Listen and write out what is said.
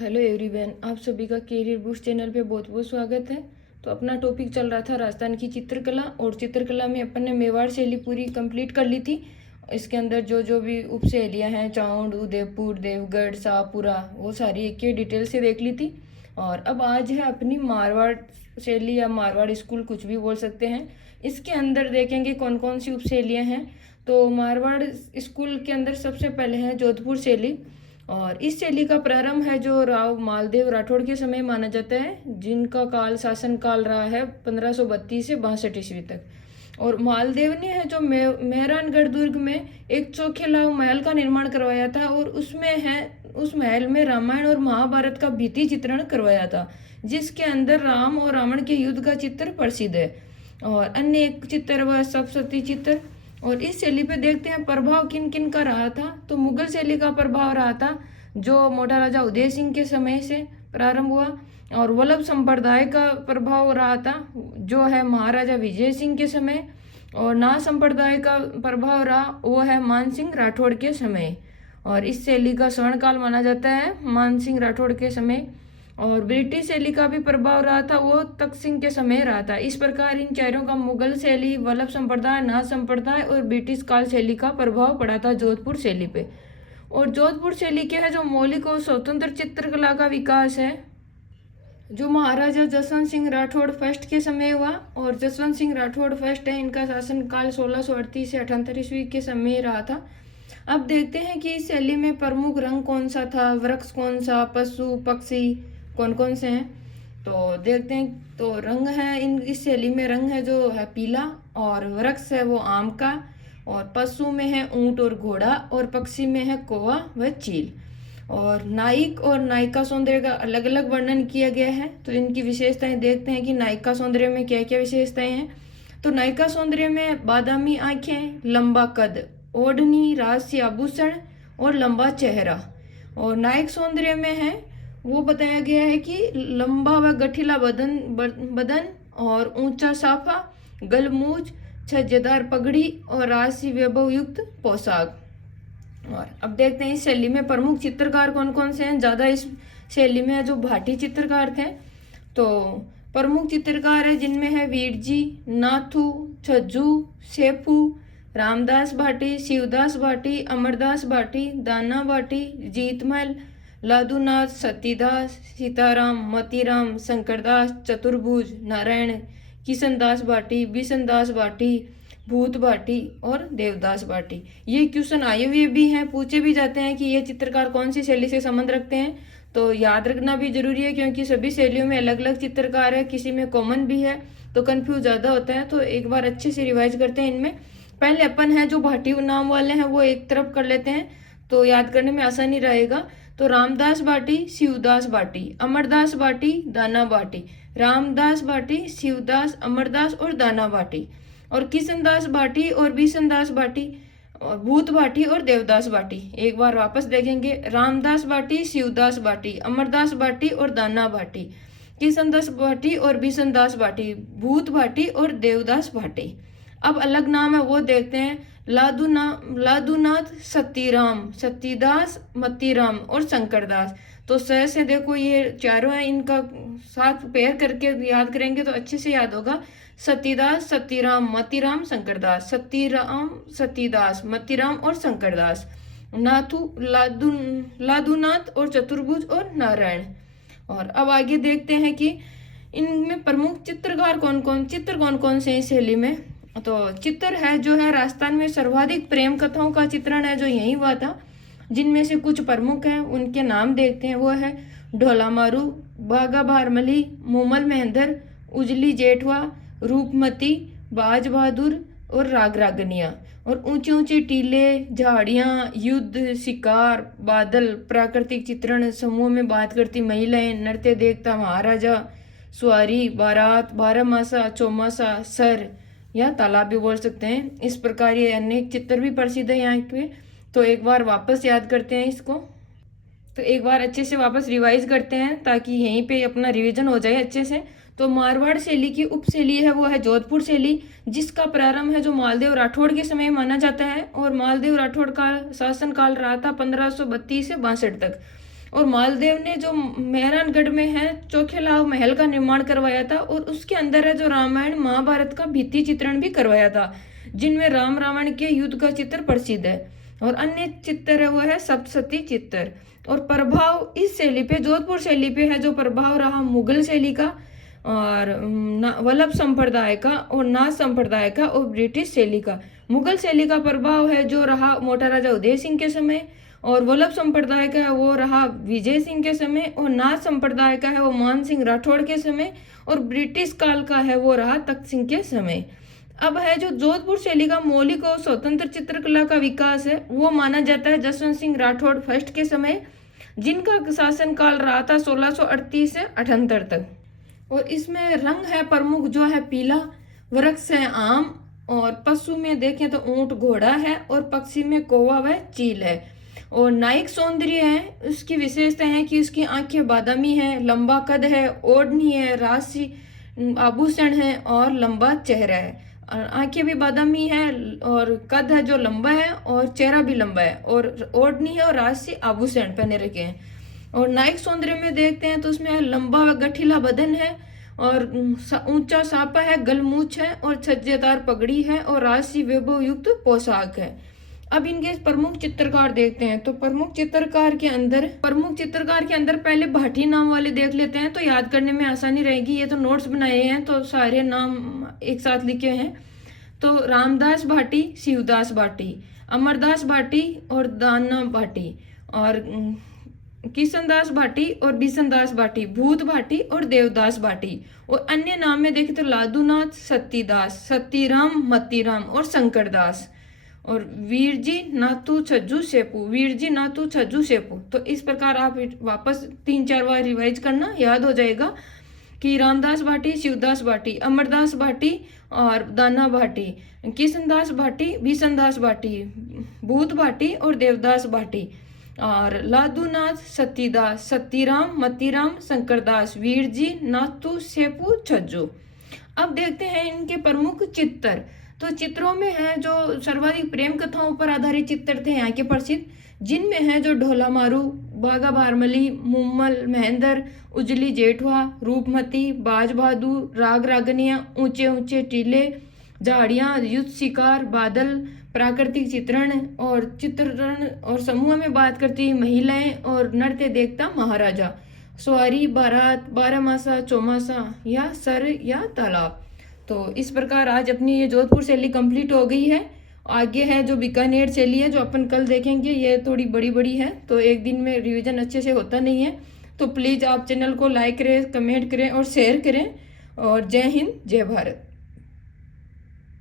Hello everyone, आप सभी का कैरियर बूस्ट चैनल पे बहुत बहुत स्वागत है। तो अपना टॉपिक चल रहा था राजस्थान की चित्रकला, और चित्रकला में अपन ने मेवाड़ शैली पूरी कंप्लीट कर ली थी। इसके अंदर जो जो भी उप शैलियाँ हैं, चाउंड, उदयपुर, देवगढ़, शाहपुरा, वो सारी एक के डिटेल से देख ली थी। और अब आज है अपनी मारवाड़ शैली या मारवाड़ स्कूल, कुछ भी बोल सकते हैं। इसके अंदर देखेंगे कौन कौन सी उप शैलियाँ हैं। तो मारवाड़ स्कूल के अंदर सबसे पहले है जोधपुर शैली, और इस शैली का प्रारंभ है जो राव मालदेव राठौड़ के समय माना जाता है, जिनका काल शासन काल रहा है 1532 से 62 ईस्वी तक। और मालदेव ने है जो मेहरानगढ़ दुर्ग में एक चौखेलाव महल का निर्माण करवाया था, और उस महल में रामायण और महाभारत का भित्ति चित्रण करवाया था, जिसके अंदर राम और रावण के युद्ध का चित्र प्रसिद्ध है। और अन्य एक चित्र वह सप्तशती चित्र। और इस शैली पे देखते हैं प्रभाव किन किन का रहा था। तो मुगल शैली का प्रभाव रहा था, जो मोटा राजा उदय सिंह के समय से प्रारंभ हुआ। और वल्लभ संप्रदाय का प्रभाव रहा था, जो है महाराजा विजय सिंह के समय। और नाथ संप्रदाय का प्रभाव रहा, वो है मानसिंह राठौड़ के समय। और इस शैली का स्वर्णकाल माना जाता है मानसिंह राठौड़ के समय। और ब्रिटिश शैली का भी प्रभाव रहा था, वो तख्त सिंह के समय रहा था। इस प्रकार इन चारों का मुगल शैली, वल्लभ संप्रदाय, नाथ संप्रदाय और ब्रिटिश काल शैली का प्रभाव पड़ा था जोधपुर शैली पे। और जोधपुर शैली के है जो मौलिक और स्वतंत्र चित्रकला का विकास है, जो महाराजा जसवंत सिंह राठौड़ फर्स्ट के समय हुआ। और जसवंत सिंह राठौड़ फर्स्ट है, इनका शासनकाल 1638 से 78 ईस्वी के समय रहा था। अब देखते हैं कि इस शैली में प्रमुख रंग कौन सा था, वृक्ष कौन सा, पशु पक्षी कौन कौन से हैं। तो देखते हैं। तो रंग है इस शैली में, रंग है जो है पीला, और वृक्ष है वो आम का, और पशु में है ऊंट और घोड़ा, और पक्षी में है कौवा व चील। और नायिक और नायिका सौंदर्य का अलग अलग वर्णन किया गया है। तो इनकी विशेषताएं देखते हैं कि नायिका सौंदर्य में क्या क्या विशेषताएं हैं। तो नायिका सौंदर्य में बादामी आंखें, लंबा कद, ओढ़नी, राजसी आभूषण और लंबा चेहरा। और नायक सौंदर्य में है वो बताया गया है कि लंबा व गठीला बदन और ऊंचा साफा, गलमूछ, छज्जेदार पगड़ी और राजसी वैभव युक्त पोशाक। और अब देखते हैं इस शैली में प्रमुख चित्रकार कौन कौन से हैं। ज्यादा इस शैली में जो भाटी चित्रकार थे। तो प्रमुख चित्रकार है जिनमें है वीर जी, नाथू, छज्जू, सेफू, रामदास भाटी, शिवदास भाटी, अमरदास भाटी, दाना भाटी, जीतमल, लादूनाथ, सतीदास, सीताराम, मतीराम, शंकरदास, चतुर्भुज, नारायण, किशनदास भाटी, बिशनदास भाटी, भूत भाटी और देवदास भाटी। ये क्वेश्चन आए हुए भी हैं, पूछे भी जाते हैं कि ये चित्रकार कौन सी शैली से संबंध रखते हैं। तो याद रखना भी जरूरी है, क्योंकि सभी शैलियों में अलग अलग चित्रकार है, किसी में कॉमन भी है, तो कंफ्यूज ज्यादा होता है। तो एक बार अच्छे से रिवाइज करते हैं इनमें। पहले अपन है जो भाटी नाम वाले हैं वो एक तरफ कर लेते हैं, तो याद करने में आसानी रहेगा। तो रामदास भाटी, शिवदास भाटी, अमरदास भाटी, दाना भाटी, रामदास भाटी, शिवदास, अमरदास और दाना भाटी। और किशनदास भाटी और बिशनदास भाटी, और भूत भाटी और देवदास भाटी। एक बार वापस देखेंगे। रामदास भाटी, शिवदास भाटी, अमरदास भाटी और दाना भाटी, किशनदास भाटी और बिशनदास भाटी, भूत भाटी और देवदास भाटी। अब अलग नाम है वो देखते हैं। लादूनाथ, सतीराम, सतीदास, मतीराम और शंकरदास। तो से देखो ये चारों हैं, इनका साथ पेयर करके याद करेंगे तो अच्छे से याद होगा। सतीदास, सतीराम, मतीराम, शंकरदास, सतीराम, सतीदास, मतीराम और शंकरदास। लादूनाथ और चतुर्भुज और नारायण। और अब आगे देखते हैं कि इनमें प्रमुख चित्रकार चित्र कौन कौन से इस शैली में। तो चित्र है जो है राजस्थान में सर्वाधिक प्रेम कथाओं का चित्रण है जो यही हुआ था, जिनमें से कुछ प्रमुख हैं, उनके नाम देखते हैं। वो है ढोला मारू, बागा भारमली, मूमल महेंद्र, उजली जेठवा, रूपमती, बाज बहादुर और राग रागनिया। और ऊंचे ऊंचे टीले, झाड़ियाँ, युद्ध, शिकार, बादल, प्राकृतिक चित्रण, समूह में बात करती महिलाएं, नृत्य देखता महाराजा, सुआरी, बारात, बारहमासा, चौमासा, सर या तालाब भी बोल सकते हैं। इस प्रकार ये अनेक चित्र भी प्रसिद्ध है यहाँ पे। तो एक बार वापस याद करते हैं इसको। तो एक बार अच्छे से वापस रिवाइज करते हैं ताकि यहीं पे अपना रिवीजन हो जाए अच्छे से। तो मारवाड़ शैली की उप शैली है वो है जोधपुर शैली, जिसका प्रारंभ है जो मालदेव राठौड़ के समय माना जाता है। और मालदेव राठौड़ का शासन काल रहा था 1532 से 62 तक। और मालदेव ने जो मेहरानगढ़ में है चोखेलाव महल का निर्माण करवाया था, और उसके अंदर है जो रामायण महाभारत का भित्ति चित्रण भी करवाया था, जिनमें राम रावण के युद्ध का चित्र प्रसिद्ध है। और अन्य चित्र है वो है सप्तशती चित्र। और प्रभाव इस शैली पे, जोधपुर शैली पे है जो प्रभाव रहा मुगल शैली का और वल्लभ संप्रदाय का और नाथ संप्रदाय का और ब्रिटिश शैली का। मुगल शैली का प्रभाव है जो रहा मोटा राजा उदय सिंह के समय, और वल्लभ संप्रदाय का है वो रहा विजय सिंह के समय, और नाथ संप्रदाय का है वो मान सिंह राठौड़ के समय, और ब्रिटिश काल का है वो रहा तख्त सिंह के समय। अब है जो जोधपुर शैली का मौलिक और स्वतंत्र चित्रकला का विकास है वो माना जाता है जसवंत सिंह राठौड़ फर्स्ट के समय, जिनका शासन काल रहा था 1638 से 78 तक। और इसमें रंग है प्रमुख जो है पीला, वृक्ष है आम, और पशु में देखें तो ऊंट घोड़ा है, और पक्षी में कौवा व चील है। और नायक सौंदर्य है, उसकी विशेषता है कि उसकी आंखें बादामी है, लंबा कद है, ओढ़नी है, राशि आभूषण है और लंबा चेहरा है। आंखें भी बादामी है और कद है जो लंबा है और चेहरा भी लंबा है, और ओढ़नी है और राशि आभूषण पहने रखे हैं। और नायक सौंदर्य में देखते हैं तो उसमें लंबा व गठीला बदन है, और ऊंचा सापा है, गलमूछ है, और छज्जेदार पगड़ी है, और राशि वैभव युक्त पोशाक है। अब इनके प्रमुख चित्रकार देखते हैं तो प्रमुख चित्रकार के अंदर पहले भाटी नाम वाले देख लेते हैं तो याद करने में आसानी रहेगी। ये तो नोट्स बनाए हैं तो सारे नाम एक साथ लिखे हैं। तो रामदास भाटी, शिवदास भाटी, अमरदास भाटी और दाना भाटी, और किशनदास भाटी और बिशनदास भाटी, भूत भाटी और देवदास भाटी। और अन्य नाम में देखें तो लादूनाथ, सतीदास, सतीराम, मतीराम और शंकरदास, और वीरजी नाथू छज्जू शेपू। तो इस प्रकार आप वापस 3-4 बार रिवाइज करना, याद हो जाएगा कि रामदास भाटी, शिवदास भाटी, अमरदास भाटी और दाना भाटी, किशनदास भाटी, बिशनदास भाटी, भूत भाटी और देवदास भाटी, और लादूनाथ, सतीदास, सतीराम, मतीराम, शंकरदास, वीरजी नाथू शेपू छज्जू। अब देखते हैं इनके प्रमुख चित्र। तो चित्रों में है जो सर्वाधिक प्रेम कथाओं पर आधारित चित्र थे यहाँ के प्रसिद्ध, जिनमें है जो ढोला मारू, बागा बारमली, मुम्मल महेंद्र, उजली जेठवा, रूपमती, बाज बहादुर, राग रागनिया, ऊंचे ऊंचे टीले, झाड़ियाँ, युद्ध शिकार, बादल, प्राकृतिक चित्रण और समूह में बात करती महिलाएं और नृत्य देखता महाराजा, सवारी, बारात, बारहमासा, चौमासा या सर या तालाब। तो इस प्रकार आज अपनी ये जोधपुर शैली कंप्लीट हो गई है। आगे है जो बीकानेर शैली है जो अपन कल देखेंगे, ये थोड़ी बड़ी बड़ी है तो एक दिन में रिवीजन अच्छे से होता नहीं है। तो प्लीज़ आप चैनल को लाइक करें, कमेंट करें और शेयर करें। और जय हिंद, जय भारत।